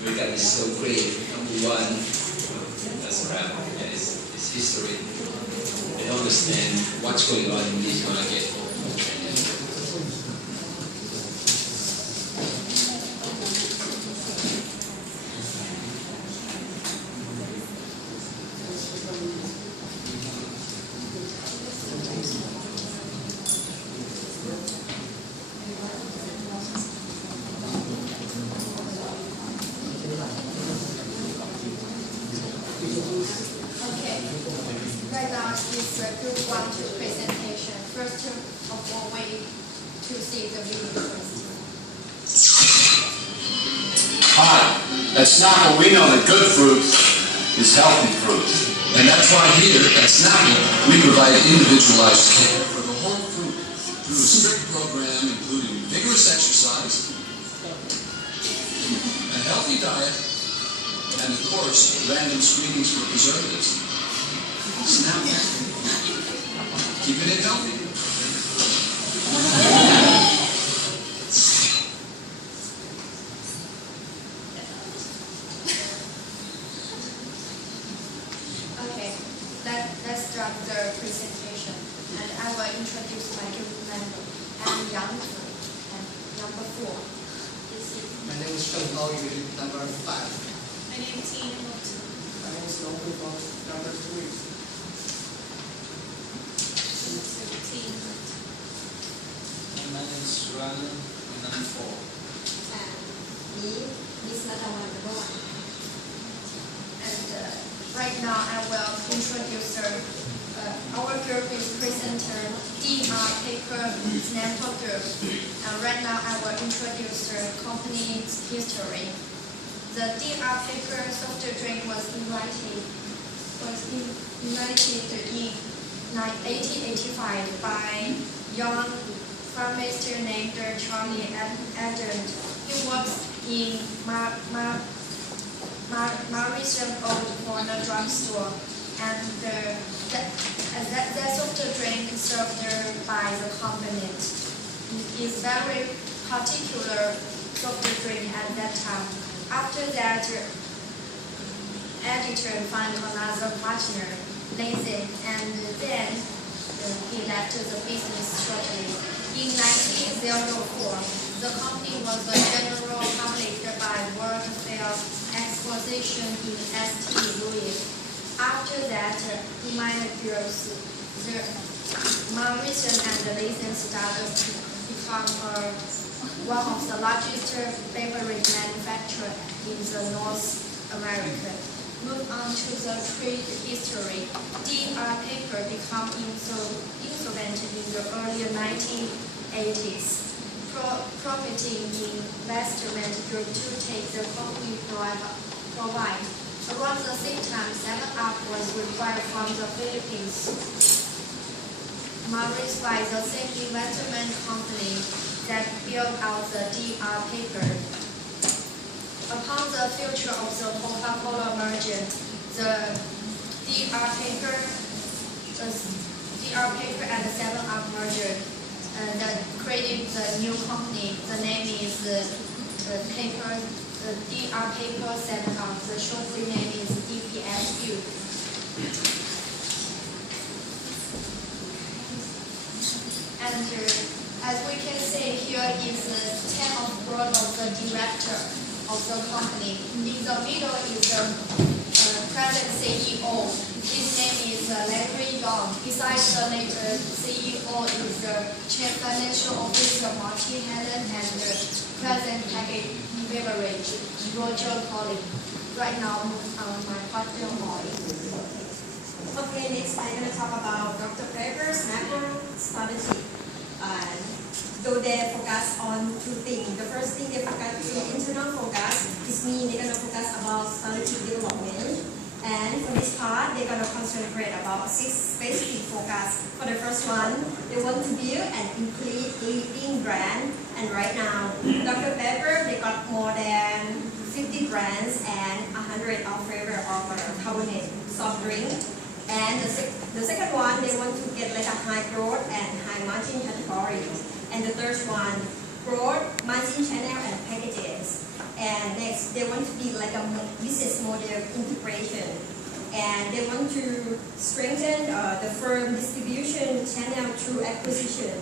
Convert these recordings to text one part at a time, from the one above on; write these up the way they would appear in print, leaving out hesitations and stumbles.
America is so great. Number one, that's crap. Yeah, it's history. They don't understand what's going on in this market. Right now is a group 1-2 presentation. First of all, we to see the video first. Hi, at Snapple we know that good fruit is healthy fruit. And that's why here at Snapple we provide individualized care for the whole fruit through a strict program including vigorous exercise, a healthy diet, and of course random screenings for preservatives. Snapple, keeping it healthy. Okay, let's start the presentation. And I will introduce my group member. I'm Yang and number 4. My name is Sheng Hao Yu, number 5. My name is Tina Moulton. My name is Long Hui Feng, number 3. 17. My name is Ryan, number 4. And me, Miss Ladawan, number 1. And right now I will introduce our group is presenter DR Paper Snapple Group. And right now I will introduce the company's history. The DR Paper soft drink was invented in 1885 by young pharmacist named Charlie Adent. He works in Marisham Old Corner drugstore, and that soft drink served by the company is very particular soft drink at that time. After that, editor found another partner, Lazy, and then he left the business shortly. In 1904, the company was generally published by World Fair Exposition in St. Louis. After that, in minor groups, the Morrison and Lazy started to become one of the largest beverage manufacturers in the North America. Move on to the trade history. DR Paper became insolvent in the early 1980s, profiting investment group to take the company provide. Around the same time, 7-Up was required from the Philippines, managed by the same investment company that built out the DR Paper. Upon the future of the Coca-Cola merger, the DR Paper and the 7-Up merger that created the new company. The name is DR Paper 7-Up. The short name is DPSU. And as we can see here is the 10 of board of the director of the company. In the middle is the present CEO. His name is Larry Young. Besides the CEO is the Chief Financial Officer Martin Helen and the President Package Beverage Roger Collins. Right now, my partner Molly. Okay, next I'm going to talk about Dr. Pepper's macro strategy. Though they focus on 2 things. The first thing they focus is internal focus. This means they're going to focus about strategy development. And for this part, they're going to concentrate about 6 specific focus. For the first one, they want to build an complete leading brand. And right now, Dr. Pepper, they got more than 50 brands and 100 of flavor of carbonated soft drink. And the second one, they want to get like a high growth and high margin category. And the third one, broad margin channel and packages. And next, they want to be like a business model integration. And they want to strengthen the firm distribution channel through acquisition.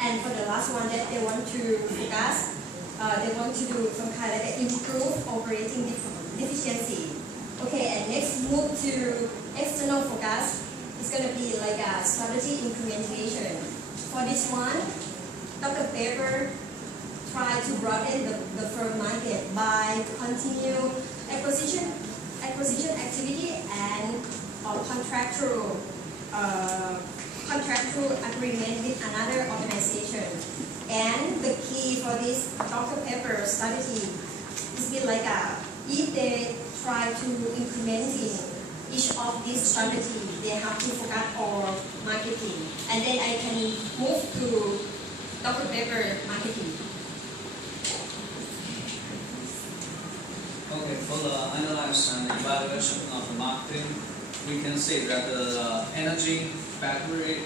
And for the last one that they want to focus, they want to do some kind of like improve operating efficiency. Okay, and next move to external focus. It's going to be like a strategy implementation. For this one, Dr. Pepper try to broaden the firm market by continue acquisition activity and contractual agreement with another organization. And the key for this Dr. Pepper strategy is be like if they try to implementing each of these strategy, they have to focus on marketing. And then I can move to Dr. Pepper marketing. Okay, for the analysis and evaluation of the marketing, we can say that the energy battery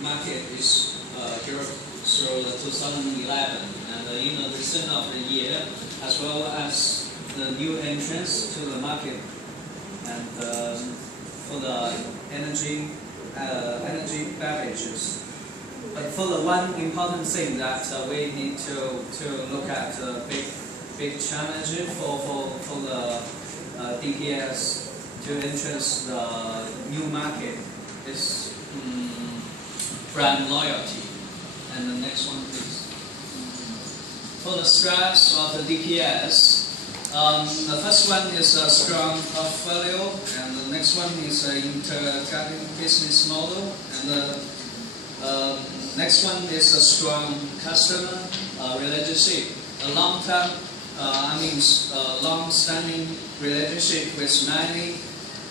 market is here through 2011, and in the recent of the year, as well as the new entrance to the market, and for the energy beverages. But for the one important thing that we need to look at big challenge for the DPS to enter the new market is brand loyalty. And the next one, please. For the strengths of the DPS, the first one is a strong portfolio, and the next one is an interconnected business model, and the next one is a strong customer relationship, a long-term, long-standing relationship with many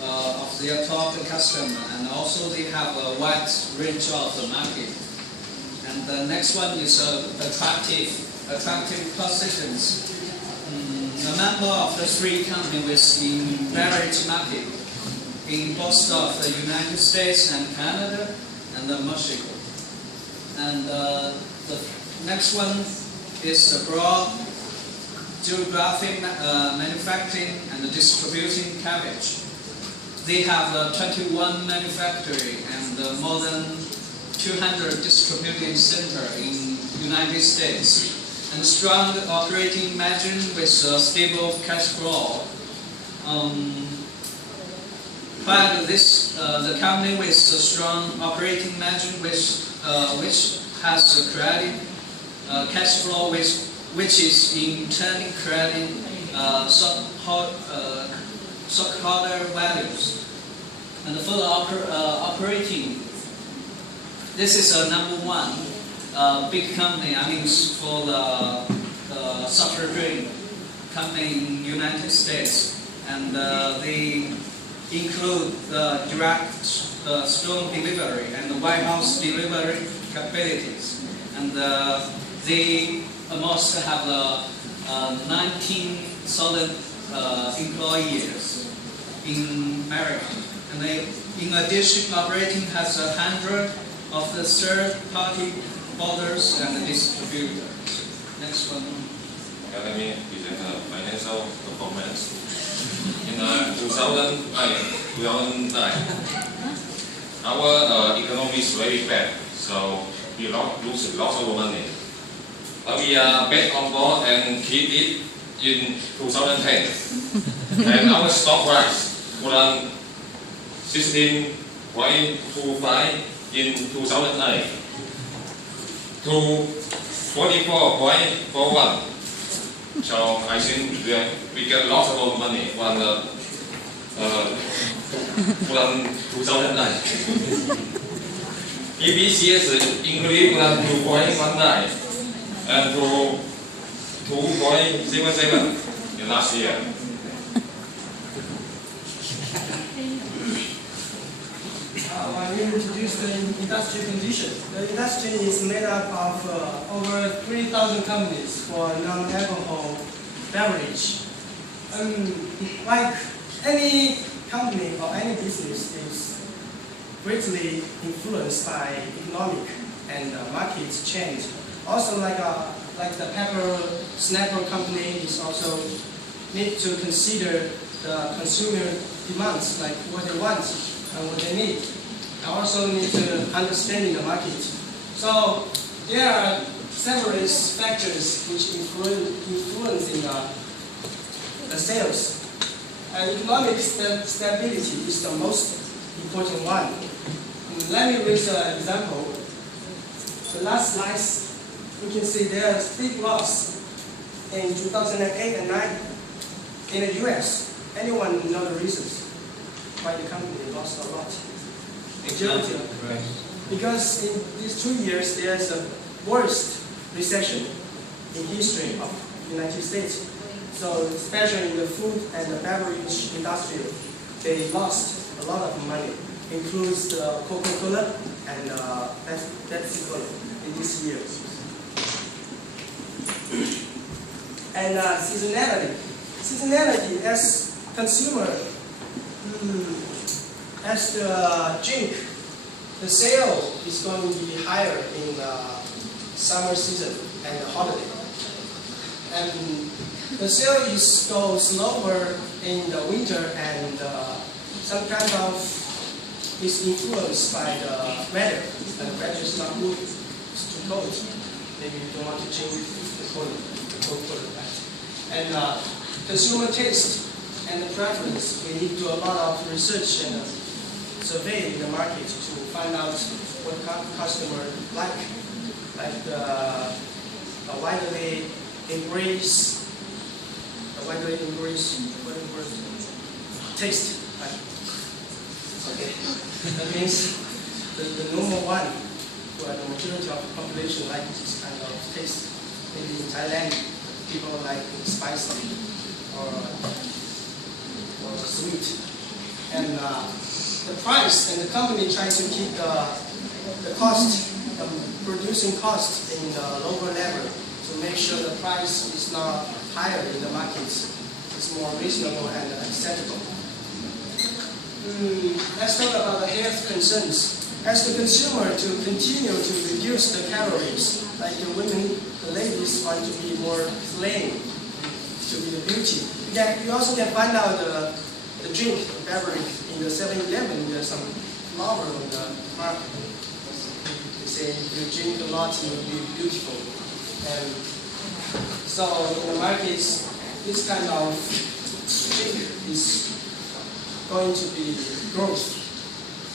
of their top customers, and also they have a wide range of the market. And the next one is attractive positions. A member of the three companies in beverage market in both of the United States and Canada and Mexico. And the next one is a broad geographic manufacturing and distributing coverage. They have 21 manufacturing and more than 200 distributing centers in United States, and strong operating margin with stable cash flow. Prior to this, the company with a strong operating margin which has a credit cash flow which is in turn creating stockholder values. And for the operating, this is a number one big company. For the soft drink company in United States, and they include the direct store delivery and the warehouse delivery capabilities, and they almost have 19,000 employees in America, and they, in addition, operating has 100 of the third-party borders and distributors. Next one. Let me present the financial performance. In 2009, our economy is very bad, so we lose lots of money. We are back on board and keep it in 2010, and our stock price was 16.25 in 2008 to 44.41. So I think we get lots of money from 2009. EPS increased from 2.19 and to 2.77 in last year. I will introduce the industry condition. The industry is made up of over 3,000 companies for non-alcohol beverage. Like any company or any business is greatly influenced by economic and market change. Also, like like the pepper snapper company is also need to consider the consumer demands, like what they want and what they need. I also need to understand the market. So there are several factors which influence in the sales. And economic stability is the most important one. Let me raise an example. The last slide, we can see there's big loss in 2008 and 9 in the US. Anyone know the reasons why the company lost a lot? Majority. Because in these 2 years, there's the worst recession in history of the United States. So especially in the food and the beverage industry, they lost a lot of money. Includes the Coca-Cola and Pepsi-Cola in this year. And seasonality. Seasonality, as consumer, as the drink, the sale is going to be higher in the summer season and the holiday. And the sale is go slower in the winter, and some kind of is influenced by the weather. And the weather is not good, it's too cold. Maybe you don't want to drink the Coca-Cola. And consumer taste and the preference, we need to do a lot of research and survey in the market to find out what customer like widely embrace taste. Okay, that means the normal one, where the majority of the population like this kind of taste. Maybe in Thailand, people like spicy or sweet. And the price, and the company tries to keep the cost, the producing cost in the lower level to make sure the price is not higher in the market. It's more reasonable and acceptable. Let's talk about the health concerns. As the consumer to continue to reduce the calories, like the women, the ladies want to be more slim, to be the beauty. You also can find out the drink, the beverage in the 7-Eleven. There's some flower on the market. They say if you drink a lot, you'll be beautiful. And so in the markets, this kind of drink is going to be growth.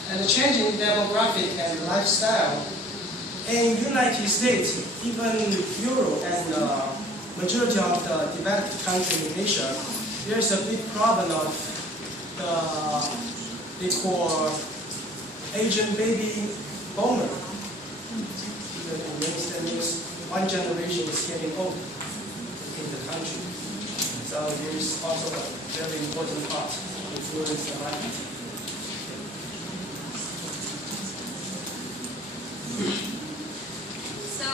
And the changing demographic and lifestyle in United States, even Europe and majority of the developed countries in Asia, there's a big problem of they call Asian baby boomer. That means one generation is getting old in the country. So there is also a very important part influence the market. So,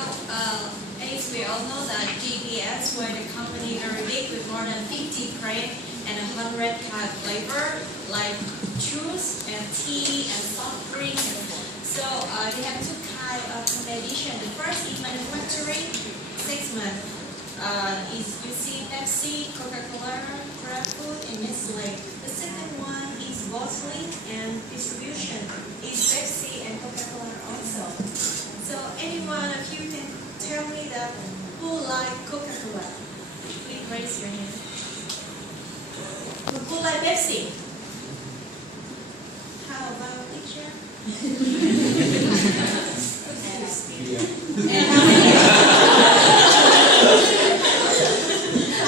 as we all know that GPS were the company very big with more than 50 brands and 100 kind of flavor like juice and tea and soft drinks. So they have two kind of competition. The first is manufacturing segment. You see Pepsi, Coca-Cola, Grapefruit, and Nestle. The second one is bottling and distribution. Is Pepsi and Coca-Cola also. So any one of you can tell me that who like Coca-Cola? Please raise your hand. Who like Pepsi? How about a picture? And how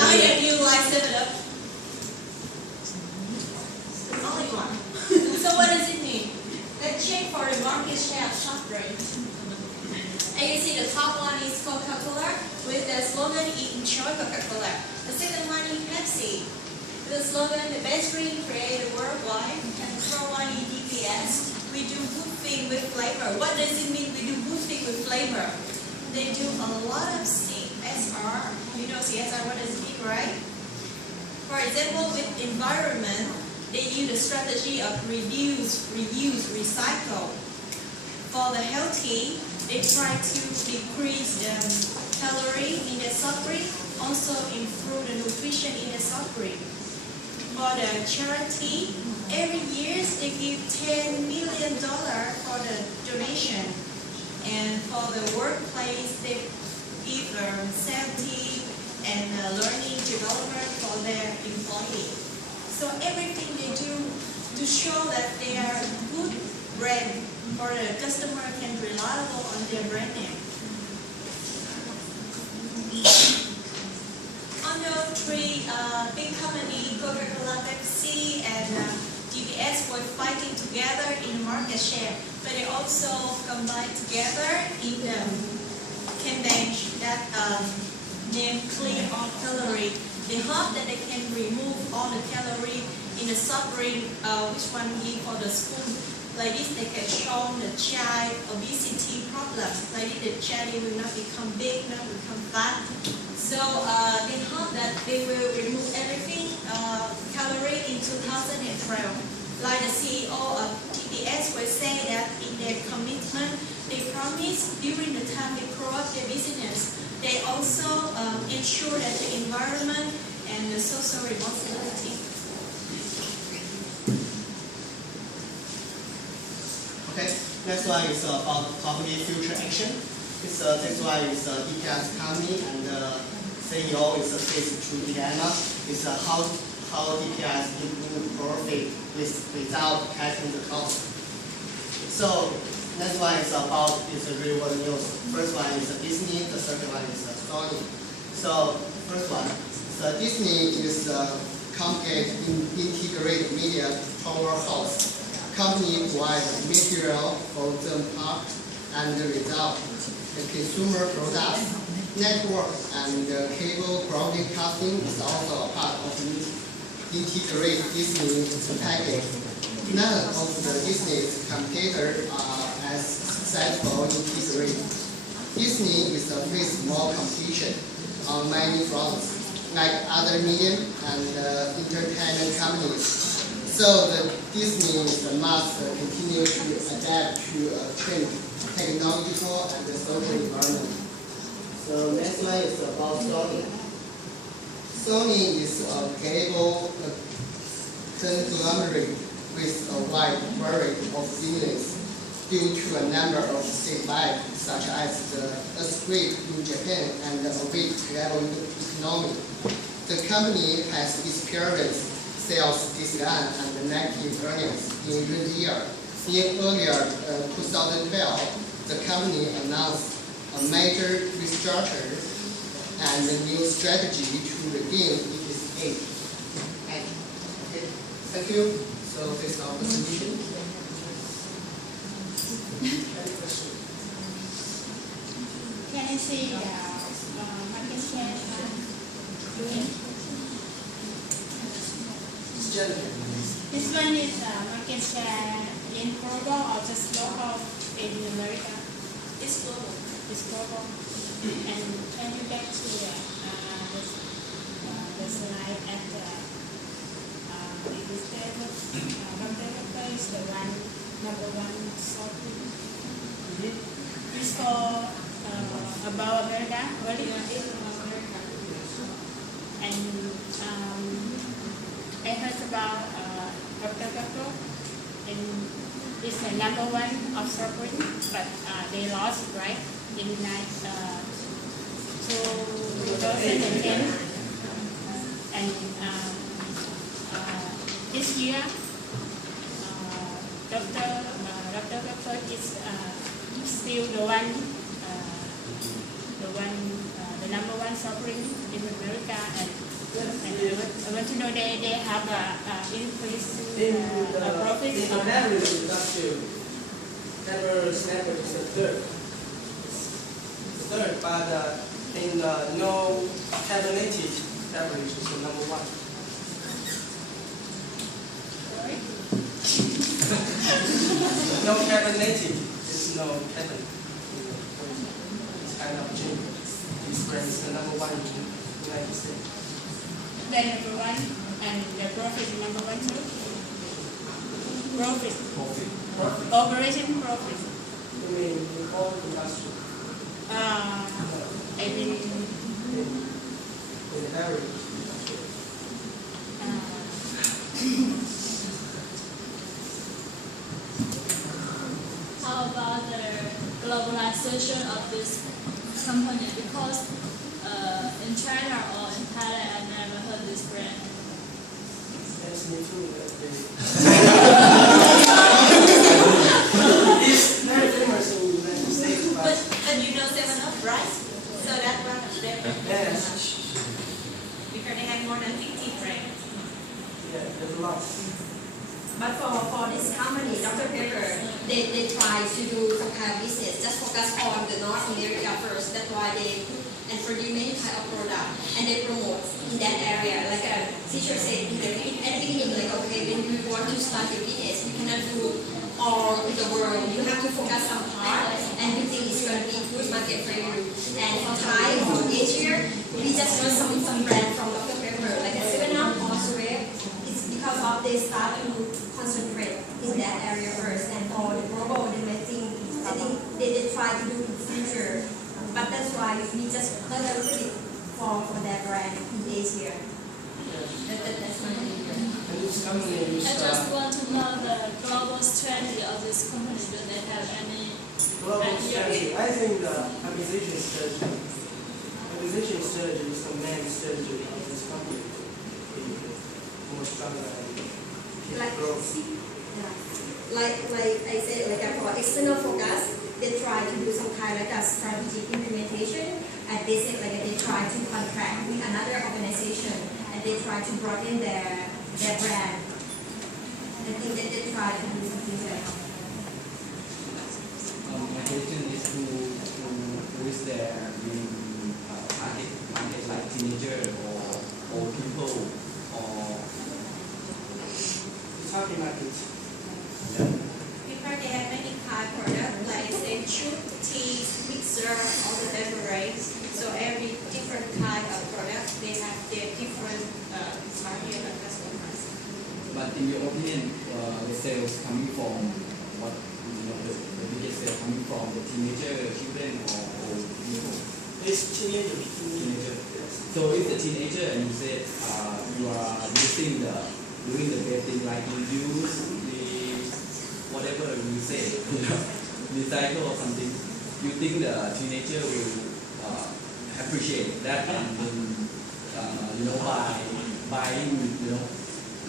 many of you like 7-Up? Only one. So what does it mean? Let's check for the market share of soft drinks. And you see the top one is Coca-Cola with the slogan Enjoy Coca-Cola. The second one is Pepsi. The slogan the best drink created worldwide. And the third one is DPS. We do good thing with flavor. What does it mean we do good thing with flavor? They do a lot of CSR. You know CSR, what does it mean, right? For example, with environment, they use a strategy of reduce, reuse, recycle. For the healthy, they try to decrease the calorie in the soft drink, also improve the nutrition in the soft drink. For the charity, every year they give $10 million for the donation. And for the workplace, they give safety and learning development for their employees. So everything they do to show that they are good brand for the customer can reliable on their brand name. On the three big company, Coca-Cola, Pepsi, and DBS were fighting together in market share, but they also combined together in the campaign that named Clear of Calorie. They hope that they can remove all the calorie in the soft drink, which one give for the school. Like this, they can show the child obesity problem. Like this, the child will not become big, not become fat. So they hope that they will remove everything calorie in 2012. Like the CEO of TBS will say that in their commitment, they promise during the time they grow up their business, they also ensure that the environment and the social responsibility. Okay, next one is about company future action. This one is DPS company and CEO is based to Indiana. It's how DPS improve profit without cutting the cost. So next one is about real world news. First one is Disney. The second one is Sony. So first one, Disney is a complete integrated media powerhouse. Company provides material for the park and the result. The consumer products, network, and cable broadcasting is also a part of the integrated Disney package. None of the Disney's competitors are as successful in integrated. Disney is face more competition on many fronts, like other media and entertainment companies. So the Disney must continue to adapt to a change technological and social environment. So next one is about Sony. Sony is a global conglomerate with a wide variety of business due to a number of setbacks such as the earthquake in Japan and a weak global economy. The company has experienced sales decline and negative earnings in recent years. In earlier 2012, the company announced a major restructure and a new strategy to regain its edge. Okay, thank you. So this is our presentation. Can I see market share doing? This one is market share in global or just local in America? It's global. It's global. And can you get to the slide at the place, the number one shopping? It's for about America. What is it about America? And I heard about Phuctoan, and it's the number one of shopping, but they lost, right, in 2010. And this year, Dr. Phuctoan is still the number one shopping in America, and I want to know they have increase profit. In beverage industry, never snacker is the third. But in no carbonated beverage is the number one. Sorry? No carbonated is no carbon. It's kind of gin. This brand is the number one in the United States. They number one, and the profit number one too. Profit. Operation profit. You mean in all industry? I beverage. How about the globalization of this company? Because in China or in Thailand, I never heard this brand. Yes, me too. It's very famous in the United States, But you know 7-Up, right? So that's one of them. yes, Because they have more than 50 brands. yeah, there's a lot. But for this company, Dr. Pepper, they try to do some kind of business, just focus on the North America first. That's why they put and produce many kind of product and they promote in that area. Like a teacher said at the beginning, like okay, when you want to start your business, you cannot do all in the world. You have to focus on part and you think it's going to be a good market for you. And for Thai, for Asia, we just know some brand from Dr. Pepper, like a 7-Up or Swift. It's because of they start to concentrate in that area first, and for the global, I think they try to do in the future. But that's why we just heard a little bit for that brand in Asia. That's my opinion. And this company is I just want to know the global strategy of this company. Do they have any global idea? strategy. I think the acquisition strategy is the main strategy of this company to be more stronger and keep growth. Like I said, like for external focus, they try to do some kind of like a strategic implementation, and they said like they try to contract with another organization, and they try to broaden their brand. I think that they try to do something like that. My question is who is there in target market like teenager or old people or Target market. Because they have many kind of products, like say soup, tea, mixer, all the beverage. So every different kind of product, they have their different market and customers. But in your opinion, the sales coming from what the biggest sale coming from the teenager, children or old people? It's teenagers. Teenager. Yes. So if the teenager and you said you are doing the bad thing like you use the whatever you say, recycle or something, you think the teenager will appreciate that and by buying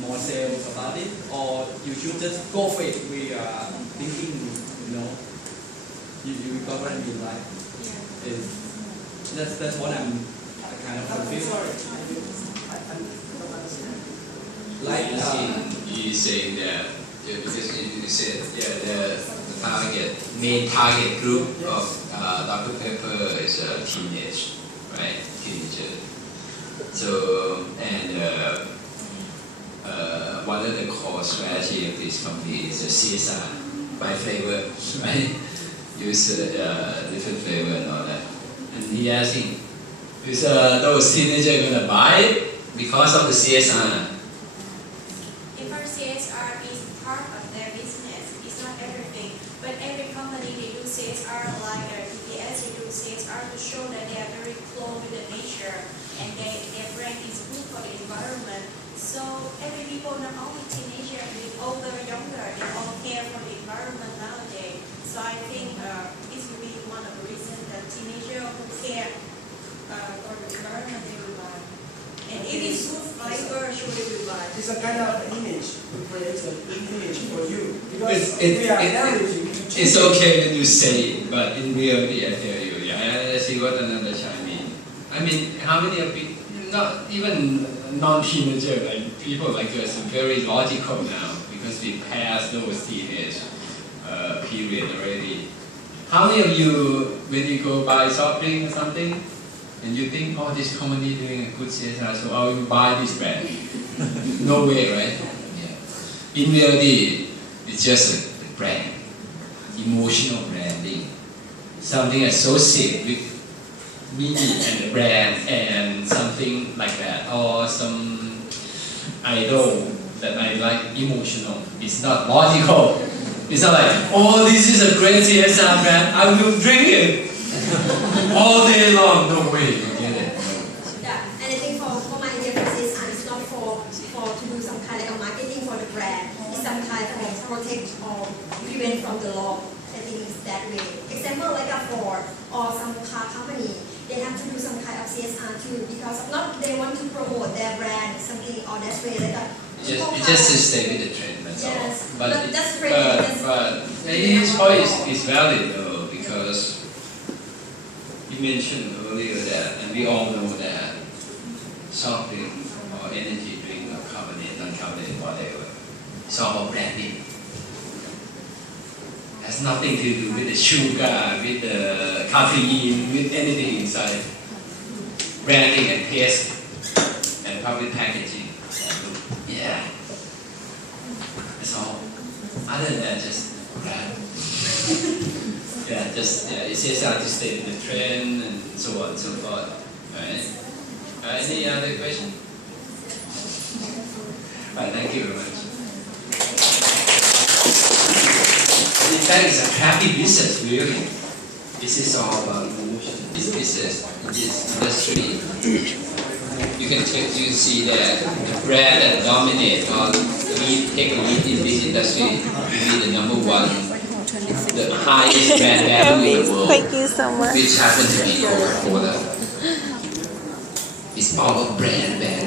more sales about it, or you should just go for it. We are thinking you got what I mean, right? Yeah. That's what I'm kind of confused. Like you saying that because you said the main target group of Dr. Pepper is a teenager. So and one of the core strategy of this company is a CSR by flavor, right? Use different flavor and all that. And he asking, is those teenagers gonna buy it because of the CSR? CSR is part of their business. It's not everything. But every company, they do CSR like DPS, they do CSR to show that they are very close with the nature and their brand is good for the environment. So every people, not only teenagers, but older, younger, they all care for the environment nowadays. So I think this will be one of the reasons that teenagers who care for the environment, they will buy. And if it's good flavor, sure they will buy. It's a kind of image. We create an image for you. Because we are averaging. It's okay when you say it, but in reality, I tell you, I see what another Chinese. I mean, how many of people, not even non-teenager, like people like us, are very logical now because we passed those teenage period already. How many of you, when you go buy soft drink or something, and you think, oh, this company doing a good CSR, so I will buy this brand? No way, right? Yeah. In reality, it's just a brand, emotional branding, something associated with me and the brand and something like that, or some idol that I like emotional. It's not logical. It's not like, oh, this is a great CSR brand, I will drink it. all day long. No way, forget it. Yeah, and I think for my idea for CSR, it's not for to do some kind of marketing for the brand. It's some kind of protect or prevent from the law. I think it's that way. Example like a Ford or some car company, they have to do some kind of CSR too because not they want to promote their brand something or that way like a. Just to stay with the trend, that's yes, all. but that's great. But his point is valid though because you mentioned earlier that, and we all know that soft drink or energy drink or carbonated, non-carbonated, whatever, it's all branding. Has nothing to do with the sugar, with the caffeine, with anything inside. Branding and taste and public packaging. Yeah. That's all. Other than that, just brand. It says how to stay in the trend and so on and so forth. Right? Any other question? Right, thank you very much. In fact, it's a happy business, really. This is all about this business, this industry. You can see that the brand that dominate or take a lead in this industry will be the number one, the highest brand value in the world. Thank you so much. Which happens to be Coca-Cola. It's all about brand value.